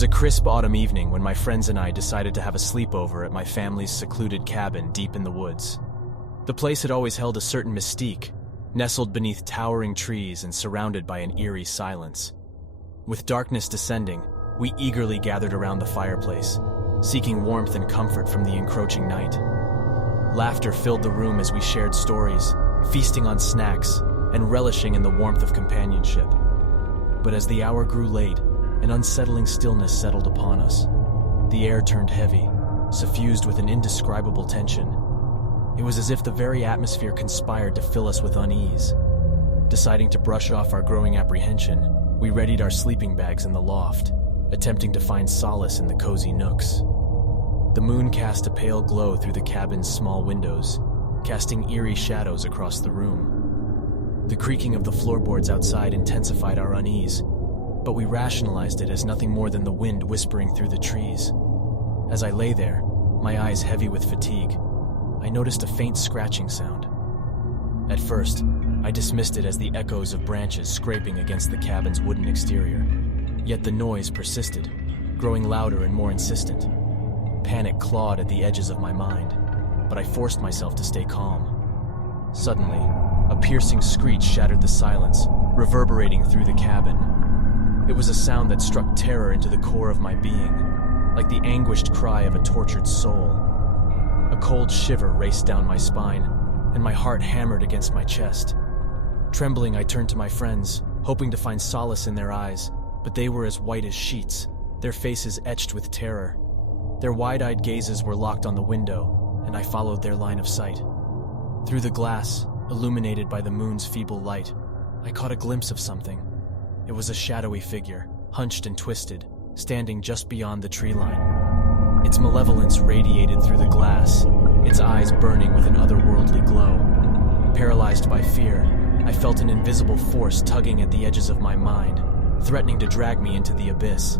was a crisp autumn evening when my friends and I decided to have a sleepover at my family's secluded cabin deep in the woods. The place had always held a certain mystique, nestled beneath towering trees and surrounded by an eerie silence. With darkness descending, we eagerly gathered around the fireplace, seeking warmth and comfort from the encroaching night. Laughter filled the room as we shared stories, feasting on snacks, and relishing in the warmth of companionship. But as the hour grew late, an unsettling stillness settled upon us. The air turned heavy, suffused with an indescribable tension. It was as if the very atmosphere conspired to fill us with unease. Deciding to brush off our growing apprehension, we readied our sleeping bags in the loft, attempting to find solace in the cozy nooks. The moon cast a pale glow through the cabin's small windows, casting eerie shadows across the room. The creaking of the floorboards outside intensified our unease, but we rationalized it as nothing more than the wind whispering through the trees. As I lay there, my eyes heavy with fatigue, I noticed a faint scratching sound. At first, I dismissed it as the echoes of branches scraping against the cabin's wooden exterior. Yet the noise persisted, growing louder and more insistent. Panic clawed at the edges of my mind, but I forced myself to stay calm. Suddenly, a piercing screech shattered the silence, reverberating through the cabin. It was a sound that struck terror into the core of my being, like the anguished cry of a tortured soul. A cold shiver raced down my spine, and my heart hammered against my chest. Trembling, I turned to my friends, hoping to find solace in their eyes, but they were as white as sheets, their faces etched with terror. Their wide-eyed gazes were locked on the window, and I followed their line of sight. Through the glass, illuminated by the moon's feeble light, I caught a glimpse of something. It was a shadowy figure, hunched and twisted, standing just beyond the tree line. Its malevolence radiated through the glass, its eyes burning with an otherworldly glow. Paralyzed by fear, I felt an invisible force tugging at the edges of my mind, threatening to drag me into the abyss.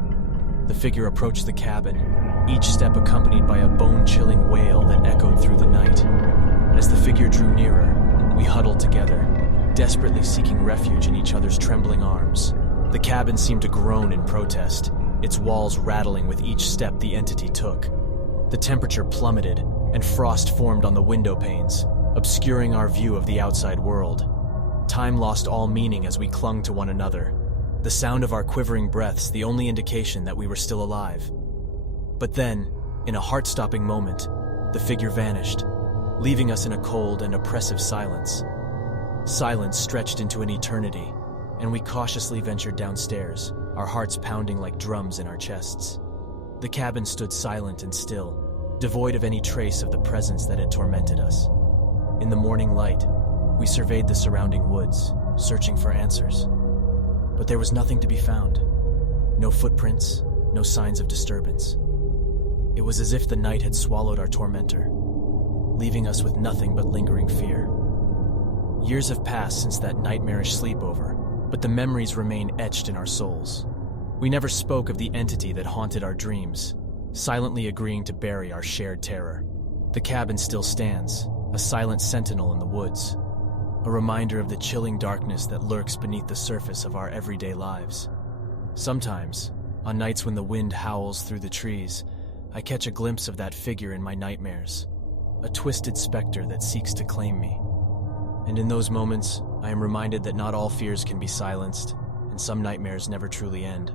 The figure approached the cabin, each step accompanied by a bone-chilling wail that echoed through the night. As the figure drew nearer, we huddled together, desperately seeking refuge in each other's trembling arms. The cabin seemed to groan in protest, its walls rattling with each step the entity took. The temperature plummeted, and frost formed on the window panes, obscuring our view of the outside world. Time lost all meaning as we clung to one another, the sound of our quivering breaths the only indication that we were still alive. But then, in a heart-stopping moment, the figure vanished, leaving us in a cold and oppressive silence. Silence stretched into an eternity, and we cautiously ventured downstairs, our hearts pounding like drums in our chests. The cabin stood silent and still, devoid of any trace of the presence that had tormented us. In the morning light, we surveyed the surrounding woods, searching for answers. But there was nothing to be found. No footprints, no signs of disturbance. It was as if the night had swallowed our tormentor, leaving us with nothing but lingering fear. Years have passed since that nightmarish sleepover, but the memories remain etched in our souls. We never spoke of the entity that haunted our dreams, silently agreeing to bury our shared terror. The cabin still stands, a silent sentinel in the woods, a reminder of the chilling darkness that lurks beneath the surface of our everyday lives. Sometimes, on nights when the wind howls through the trees, I catch a glimpse of that figure in my nightmares, a twisted specter that seeks to claim me. And in those moments, I am reminded that not all fears can be silenced, and some nightmares never truly end.